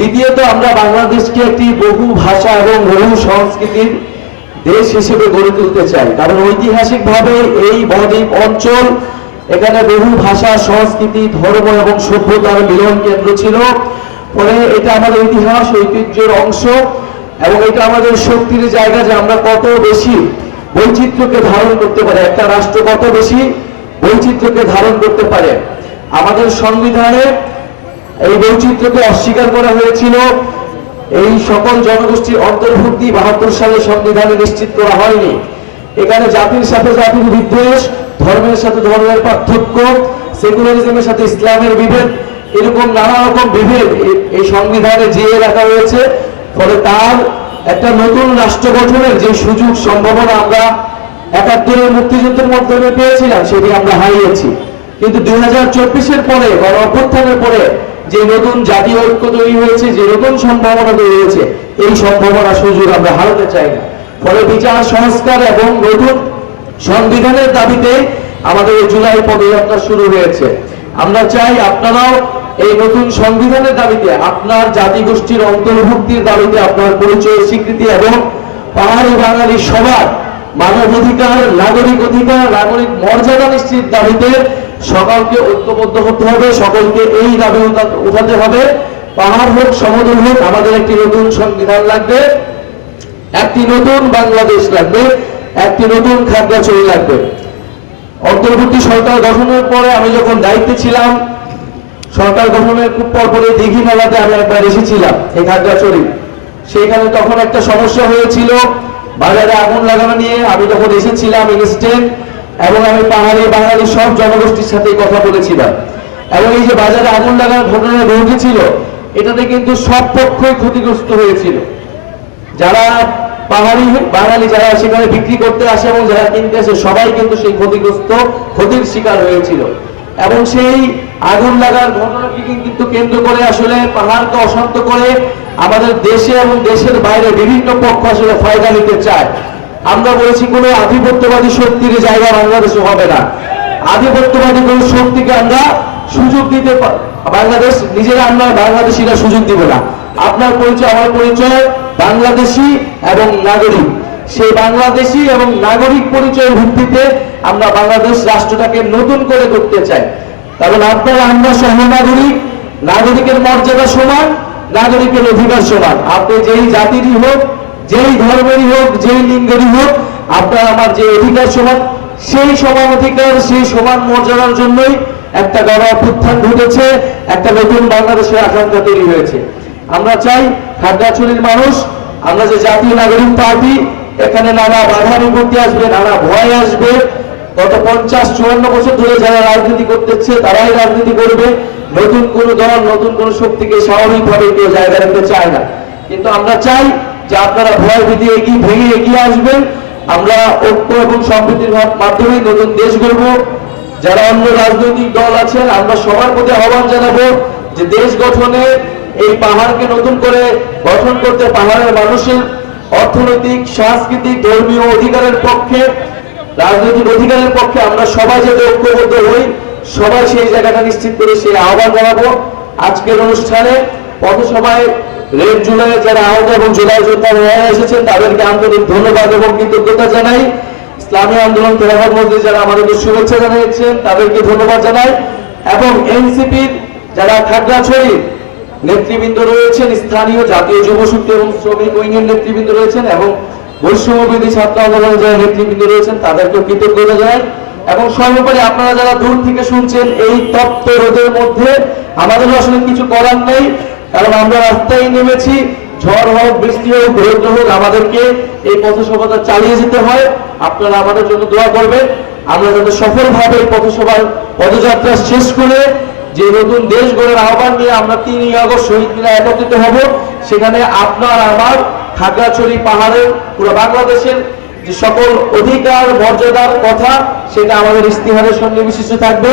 দ্বিতীয়ত আমরা বাংলাদেশকে একটি বহু ভাষা এবং বহু সংস্কৃতির দেশ হিসেবে গড়ে তুলতে চাই, কারণ ঐতিহাসিকভাবে এই বদ্বীপ অঞ্চল এখানে বহু ভাষা, সংস্কৃতি, ধর্ম এবং সভ্যতার মিলন কেন্দ্র ছিল। ফলে এটা আমাদের ইতিহাস, ঐতিহ্যের অংশ এবং এটা আমাদের শক্তির জায়গা যে আমরা কত বেশি বৈচিত্র্যকে ধারণ করতে পারে, একটা রাষ্ট্র কত বেশি বৈচিত্র্যকে ধারণ করতে পারে। আমাদের সংবিধানে এই বৈচিত্র্যকে অস্বীকার করা হয়েছিল। এই সকল জনগোষ্ঠীর অন্তর্ভুক্তি 72 সালে সংবিধানে নিশ্চিত করা হয়নি। এখানে জাতির সাথে জাতির বিদ্বেষ, ধর্মের সাথে ধর্মের পার্থক্য, সেকুলারিজমের সাথে ইসলামের বিভেদ, এরকম নানা রকম বিভেদ এই সংবিধানে জিয়ে রাখা হয়েছে। ফলে তার একটা নতুন রাষ্ট্র গঠনের যে সুযোগ সম্ভাবনা আমরা 71-এর মুক্তিযুদ্ধের মাধ্যমে পেয়েছিলাম সেটি আমরা হারিয়েছি। কিন্তু 2024-এর পরে গণ অভ্যুত্থানের পরে যে নতুন জাতীয় ঐক্য তৈরি হয়েছে, যে নতুন সম্ভাবনা তৈরি হয়েছে, এই সম্ভাবনা সুযোগ আমরা হারাতে চাই না। ফলে বিচার সংস্কার এবং নতুন সংবিধানের দাবিতে আমাদের এই জুলাই পদযাত্রা শুরু হয়েছে। আমরা চাই আপনারাও এই নতুন সংবিধানের দাবিতে, আপনার জাতিগোষ্ঠীর অন্তর্ভুক্তির দাবিতে, আপনার পরিচয় স্বীকৃতি এবং পাহাড়ি বাঙালি সবার মানবাধিকার, নাগরিক অধিকার, নাগরিক মর্যাদা নিশ্চিত দাবিতে সকলকে ঐক্যবদ্ধ হতে হবে, সকলকে এই দাবি উঠাতে হবে। পাহাড় হোক, সমতল হোক, আমাদের একটি নতুন সংবিধান লাগবে, একটি নতুন বাংলাদেশ লাগবে, একটি নতুন খাগড়াছড়ি লাগবে। অন্তর্বর্তী সরকার গঠনের পরে আমি যখন দায়িত্বে ছিলাম, সরকার গঠনের খুব পরপরে দিঘি মেলাতে আমি একবার এসেছিলাম এই খাগড়াছড়ি। সেখানে তখন একটা সমস্যা হয়েছিল বাজারে আগুন লাগানো নিয়ে। আমি তখন এসেছিলাম ইনস্ট্যান্ট এবং আমি পাহাড়ি বাঙালি সব জনগোষ্ঠীর সাথে কথা বলেছিলাম। এবং এই যে বাজারে আগুন লাগানোর ঘটনা ঘটেছিল, এটাতে কিন্তু সব পক্ষই ক্ষতিগ্রস্ত হয়েছিল। যারা পাহাড়ি বাঙালি যারা সেখানে বিক্রি করতে আসে এবং যারা কিনতে আসে সবাই কিন্তু সেই ক্ষতির শিকার হয়েছিল। এবং সেই আগুন লাগার ঘটনাটি কিন্তু কেন্দ্র করে আসলে পাহাড়কে অশান্ত করে আমাদের দেশে এবং দেশের বাইরে বিভিন্ন পক্ষ আসলে ফায়দা নিতে চায়। আমরা বলেছি কোনো আধিপত্যবাদী শক্তির জায়গা বাংলাদেশে হবে না। আধিপত্যবাদী কোন শক্তিকে আমরা সুযোগ দিতে, বাংলাদেশ নিজেরা আমরা বাংলাদেশিরা সুযোগ দিব না। আপনার পরিচয়, আমার পরিচয় বাংলাদেশি এবং নাগরিক। সেই বাংলাদেশি এবং নাগরিক পরিচয়ের ভিত্তিতে আমরা বাংলাদেশ রাষ্ট্রটাকে নতুন করে করতে চাই। কারণ আপনারা আমরা সহনাগরিক, নাগরিকের মর্যাদা সমান, নাগরিকের অধিকার সমান। আপনি যেই জাতিরই হোক, যেই ধর্মেরই হোক, যেই লিঙ্গেরই হোক, আপনার আমার যে অধিকার সমান, সেই সমান অধিকার, সেই সমান মর্যাদার জন্যই একটা গণ অভ্যুত্থান ঘটেছে, একটা নতুন বাংলাদেশের আকাঙ্ক্ষা তৈরি হয়েছে। আমরা চাই খাগড়াছড়ির মানুষ, আমরা যে জাতীয় নাগরিক পার্টি, এখানে নানা বাধা বিপত্তি আসবে, নানা ভয় আসবে। গত 50-54 বছর ধরে যারা রাজনীতি করতেছে তারাই রাজনীতি করবে। নতুন কোন দল, নতুন কোন শক্তিকে স্বাভাবিকভাবে কেউ জায়গা রাখতে চায় না। কিন্তু আমরা চাই যে আপনারা ভয় ভীতি ভেঙে এগিয়ে আসবেন। আমরা ঐক্য এবং সম্প্রীতির মাধ্যমে নতুন দেশ গড়ব। যারা অন্য রাজনৈতিক দল আছেন, আমরা সবার প্রতি আহ্বান জানাবো যে দেশ গঠনে এই পাহাড়কে নতুন করে গঠন করতে, পাহাড়ের মানুষের অর্থনৈতিক, সাংস্কৃতিক, ধর্মীয় অধিকারের পক্ষে, রাজনৈতিক অধিকারের পক্ষে আমরা সবাই যাতে ঐক্যবদ্ধ হই, সবাই সেই জায়গাটা নিশ্চিত করে সেই আহ্বান জানাবো। আজকের অনুষ্ঠানে পথসভায় রেড জুলাই যারা আহত এবং জুলাই যোদ্ধা হয়ে এসেছেন তাদেরকে আন্তরিক ধন্যবাদ এবং কৃতজ্ঞতা জানাই। ইসলামী আন্দোলন খেলাফত মজলিস যারা আমাদেরকে শুভেচ্ছা জানিয়েছেন তাদেরকে ধন্যবাদ জানাই। এবং এনসিপির যারা খাগড়াছড়ির নেতৃবৃন্দ রয়েছেন, স্থানীয় জাতীয় যুব শক্তি এবং শ্রমিক উইংয়ের নেতৃবৃন্দ রয়েছেন এবং বৈষম্যবিরোধী ছাত্র আন্দোলনের যারা নেতৃবৃন্দ রয়েছেন তাদেরকে কৃতজ্ঞতা জানাই। এবং সর্বোপরি আপনারা যারা দূর থেকে শুনছেন, এই তপ্ত রোদের মধ্যে আমাদের আসলে কিছু করার নেই, কারণ আমরা রাস্তায় নেমেছি। ঝড় হোক, বৃষ্টি হোক, রৌদ্র হোক, আমাদেরকে এই পথসভাটা চালিয়ে যেতে হয়। আপনারা আমাদের জন্য দোয়া করবেন, আমরা যাতে সফলভাবে পথসভার পদযাত্রা শেষ করে যে নতুন দেশ গড়ার আহ্বান নিয়ে আমরা 3 আগস্ট শহীদ মিনারে একত্রিত হব। সেখানে আপনার আমার খাগড়াছড়ি পাহাড়ের পুরো বাংলাদেশের যে সকল অধিকার মর্যাদার কথা, সেটা আমাদের ইস্তিহারের সঙ্গে বিশিষ্ট থাকবে।